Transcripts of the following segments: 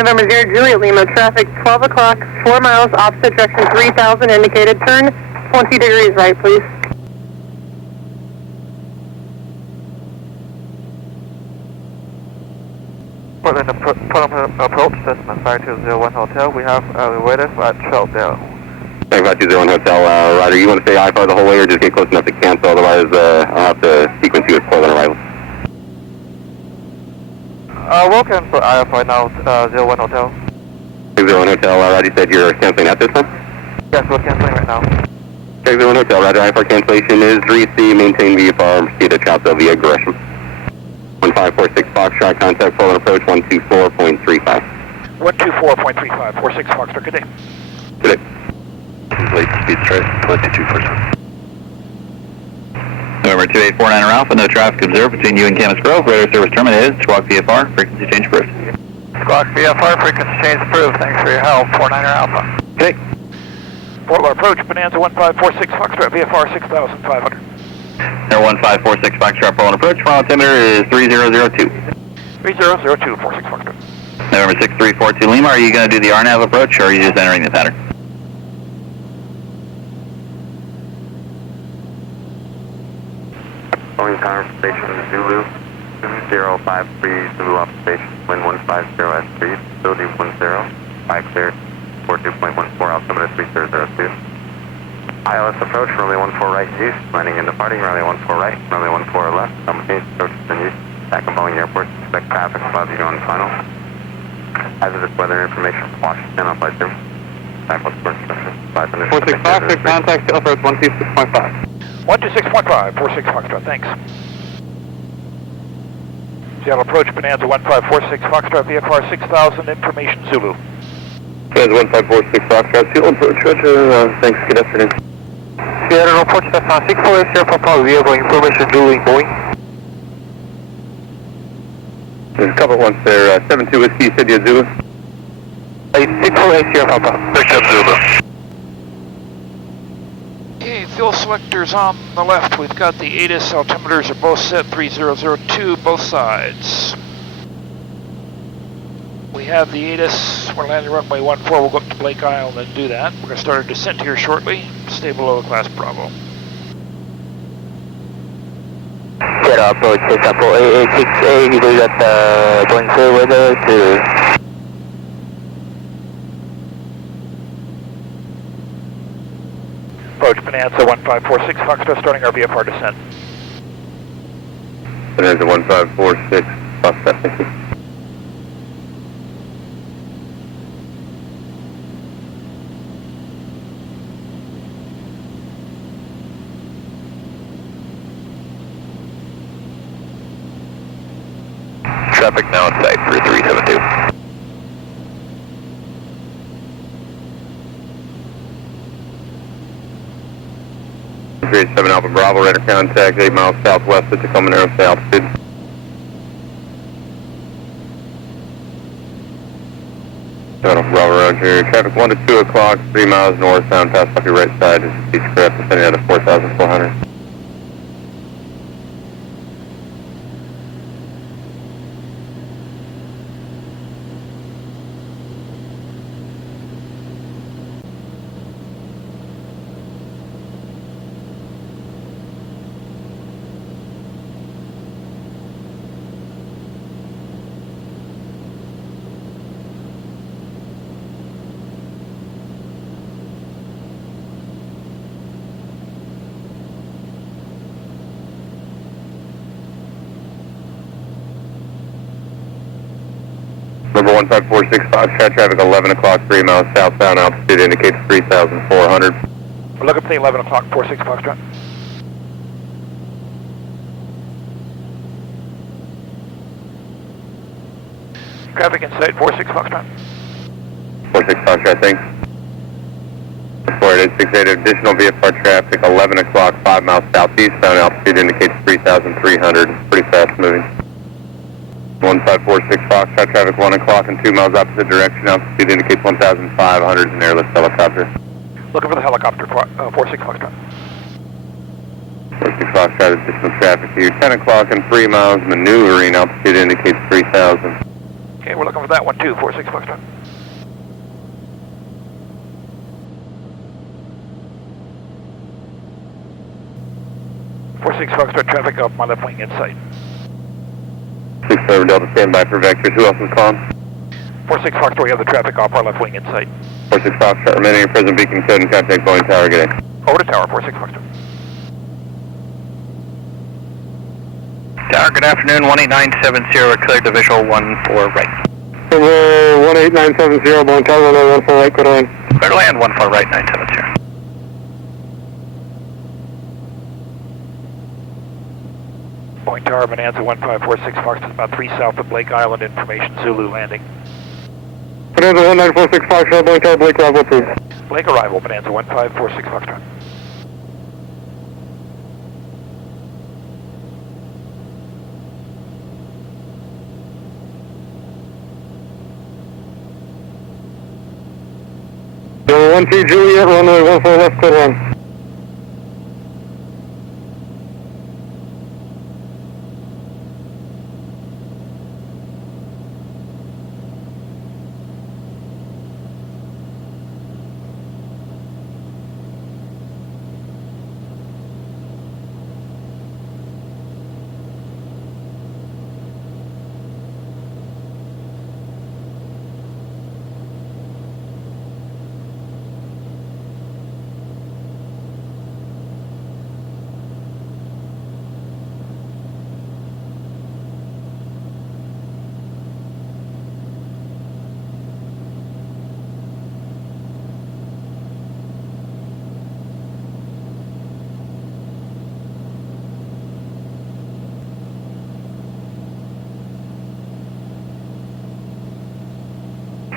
November 0 Juliet Lima, traffic 12 o'clock, 4 miles, opposite direction 3000, indicated turn 20 degrees right, please. Portland approach, Cessna 5201 Hotel. We have elevators at 12 there. 5201 Hotel, Ryder, you want to stay IFR the whole way or just get close enough to cancel? Otherwise, I'll have to sequence you with Portland arrival. We'll cancel IFR now, 01 Hotel. 01 Hotel, Ryder, you said you're canceling at this time? Yes, we're canceling right now. 01 Hotel, Ryder, IFR cancellation is 3C, maintain VFR, and proceed to Chopsell via Gresham. 1546 Foxtrot, contact Portland approach 124.35. 124.35, 46 Foxtrot, good day. Good day. Late speed straight, 2247. November 2849 Alpha, no traffic observed between you and Camas Grove. Radar service terminated. Squawk VFR, frequency change approved. Squawk VFR, frequency change approved. Thanks for your help. 49er Alpha. Okay. Portland approach, Bonanza 1546 Foxtrot, VFR 6500. Air 1546 Foxtrot, Portland approach. Final altimeter is 3002. 3002, 46 Foxtrot. November 6342 Lima, are you going to do the RNAV approach or are you just entering the pattern? Boeing conversation Zulu 2053 Zulu observation, wind 150 S3, facility 10, fly clear 42.14, altimeter 3002. ILS approach, runway 14 right east, landing and departing, runway 14 right, runway 14 left, simultaneous approach to east, back on Boeing Airport, expect traffic above you on final. Hazardous weather information, Washington on flight 0. Back on course structure, 46 Foxtrot, contact approach 126.5. 126.5, 46 Foxtrot, thanks. Seattle approach, Bonanza 1546 Foxtrot, VFR 6000, information Zulu. Bonanza 1546 Foxtrot, Seattle approach, thanks, good afternoon. Seattle approach, Cessna 6480 Papa, we are going information Zulu in Boeing. There's a couple ones there, 72 Whiskey, City of Zulu. 6480 Papa, Bishop Zulu. Okay, fuel selectors on the left. We've got the ATIS altimeters are both set 3002, both sides. We have the ATIS, we're landing runway 14, we'll go up to Blake Island and do that. We're going to start our descent here shortly, stay below class Bravo. Seattle approach, Apple 886A, you got going through weather to... Approach Bonanza 1546 Foxtrot, starting our VFR descent. Bonanza 1546 Foxtrot, thank you. Traffic now in sight for 372. Grade 7 Alpha Bravo, radar contact 8 miles southwest of Tacoma Narrows altitude. Total Bravo Roger, traffic 1 to 2 o'clock, 3 miles northbound, pass off your right side, is a script, descending out of 4,400. Number 1546 Foxtrot, traffic 11 o'clock, 3 miles southbound, altitude indicates 3,400. We're looking for the 11 o'clock, 46 Foxtrot. Traffic in sight, 46 Foxtrot. 46 Foxtrot, thanks. 4868, additional VFR traffic, 11 o'clock, 5 miles southeastbound, altitude indicates 3,300, pretty fast moving. 1546 Foxtrot, traffic 1 o'clock and 2 miles opposite direction, altitude indicates 1,500, an airless helicopter. Looking for the helicopter, 46 Foxtrot. 46 Foxtrot, additional traffic here, 10 o'clock and 3 miles, maneuvering, altitude indicates 3,000. Okay, Okay, we're looking for that one too, 46 Foxtrot. Foxtrot traffic off my left wing in sight. 67 Delta, stand by for vectors. Who else is calling? 46 Foxtrot, we have the traffic off our left wing in sight. 46 Foxtrot, remaining your present beacon code and contact Boeing Tower. Good day. Over to tower, 46 Foxtrot. Tower, good afternoon, 18970, we're cleared to visual 14 right. Over 18970, Boeing Tower, runway 14 right, clear to land. Clear to land, 14 right, 970. Boeing Tower, Bonanza 1546 Foxtrot, about 3 south of Blake Island, information, Zulu landing. Bonanza 1946 Foxtrot, Boeing Tower, Blake arrival approved. Blake arrival, Bonanza 1546 Foxtrot. Number 12 Juliet, runway 14 left, clear to land.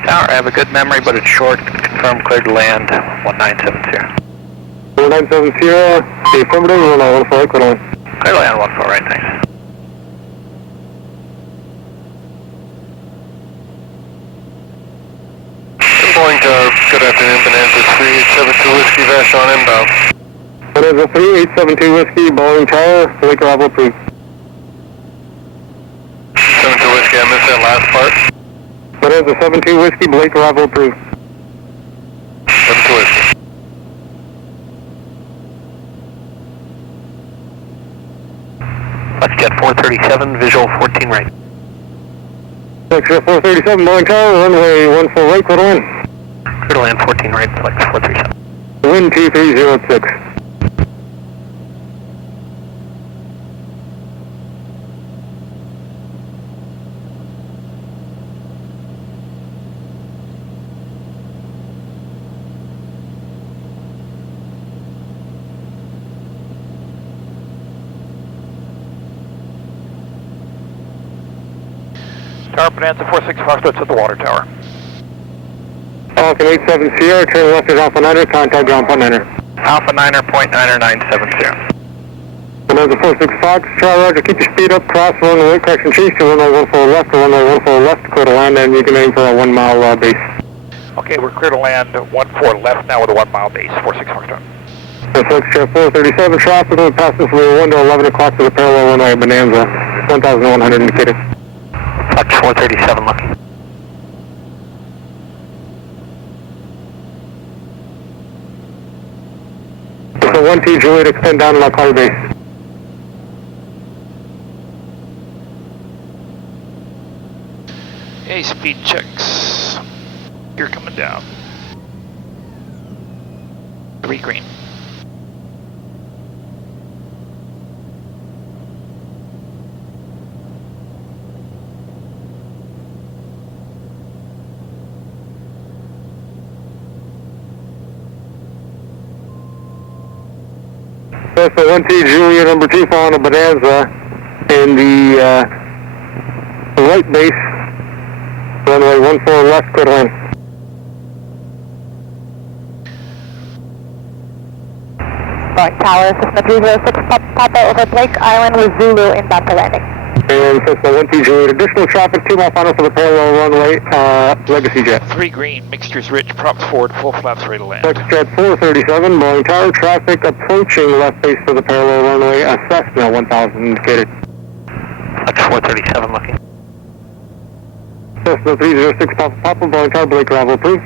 Tower, I have a good memory, but it's short. Confirm cleared to land, 1970. 1970, the affirmative, runway 14 right, clear to land. Clear to land, 14 right, thanks. Boeing Tower, good afternoon, Bonanza 3872 Whiskey Vash on inbound. Bonanza 3872 Whiskey, Boeing Tower, Blake arrival approved. 72 Whiskey, I missed that last part. Bonanza 72 Whiskey, Blake arrival approved. 72 Whiskey. Let's get 437, visual 14 right. Extra 437, Boeing Tower, runway 14 right, clear to land. Clear to land, 14 right, select 437. Wind 2306. Tower, Bonanza 46 Foxtrot at the water tower. Falcon 87 Sierra, turn left at Alpha Niner, contact ground point Niner. Alpha Niner, point Niner 970. Bonanza 46 Fox, Roger, keep your speed up, cross runway, correction, change to runway 14 left, to runway 14 left, clear to land, and you can aim for a 1 mile base. Okay, we're clear to land, 14 left now with a 1 mile base, 46 Foxtrot. Extra 437, traffic will pass this way 1 to 11 o'clock to the parallel runway Bonanza, 1,100 indicated. Flex 437 looking. So 1T Juliet, extend down to Cloud base. Hey, speed checks. You're coming down. 3 green. So 1T Juliet, number 2 following a Bonanza in the right base, runway 14 left, clear to land. Boeing Tower, Cessna 306, Papa over Blake Island with Zulu inbound for landing. And Cessna 1T Juliet, additional traffic, 2 mile final for the parallel runway, Legacy Jet. 3 green, mixtures rich, props forward, full flaps ready to land. Flex Jet 437, Boeing Tower, traffic approaching left base for the parallel runway, Cessna 1000 indicated. Flex 437 looking. Cessna 306 Papa Papa, Boeing Tower, Blake level approved.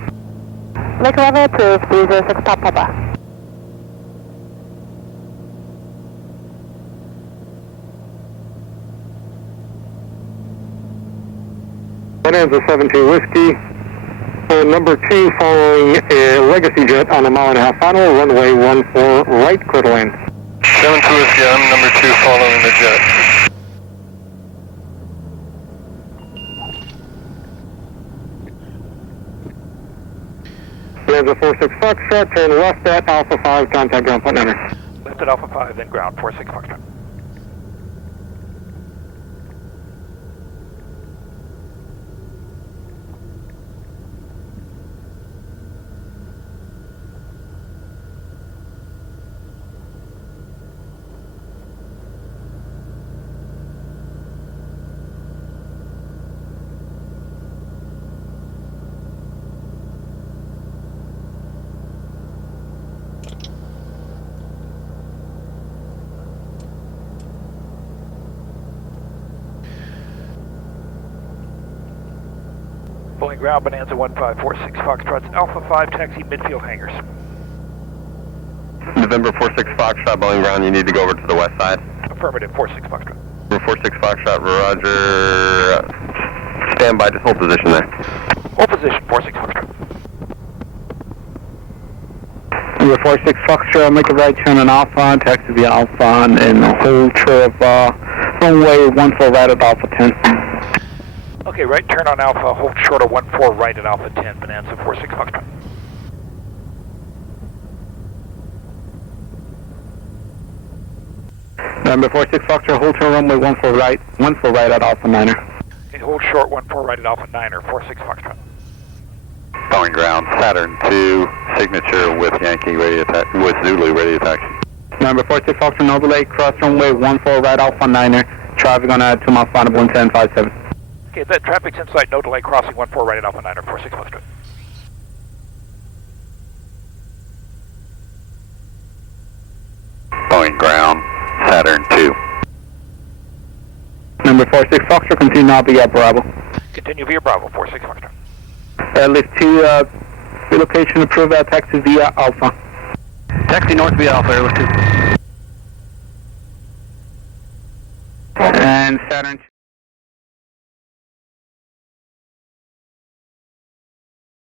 Lake level approved, 306 Papa. Bonanza 17 Whiskey. Number 2 following a legacy jet on a 1.5 final, runway 14 right, clear to land. 72 Whiskey, I'm number 2 following the jet. Bonanza 46 Foxtrot, turn left at Alpha 5, contact ground point 9. Left at Alpha 5, then ground, 46 Foxtrot. Boeing ground, Bonanza 1546 Foxtrot, Alpha 5, taxi midfield hangars. November 46 Foxtrot, Boeing ground, you need to go over to the west side. Affirmative, 46 Foxtrot. November 46 Foxtrot, roger. Stand by, just hold position there. Hold position, 46 Foxtrot. Number 46 Foxtrot, make a right turn on Alpha, taxi via Alpha, and then hold short of runway 14 right at Alpha 10. Okay, right turn on Alpha, hold short of 14 right at Alpha 10, Bonanza 46 Foxtrot. Number 46 Foxtrot, hold turn runway 14 right at Alpha 9er. Okay, hold short 14 right at Alpha 9er, 46 Foxtrot. Boeing ground, Saturn 2, signature with Yankee radio with Zulu radio taxi. Number 46 Foxtrot, overlay, cross runway 14 right Alpha 9er, traffic on 2 mile final 11057. Okay, that traffic's in sight, no delay, crossing 14 right at Alpha 9er, 46 Foxtrot. Boeing ground, Saturn 2. Number 46 Foxtrot, continue now via Bravo. Continue via Bravo, 46 Foxtrot. Lift 2, relocation approved, taxi via Alpha. Taxi north via Alpha, airlift 2. And Saturn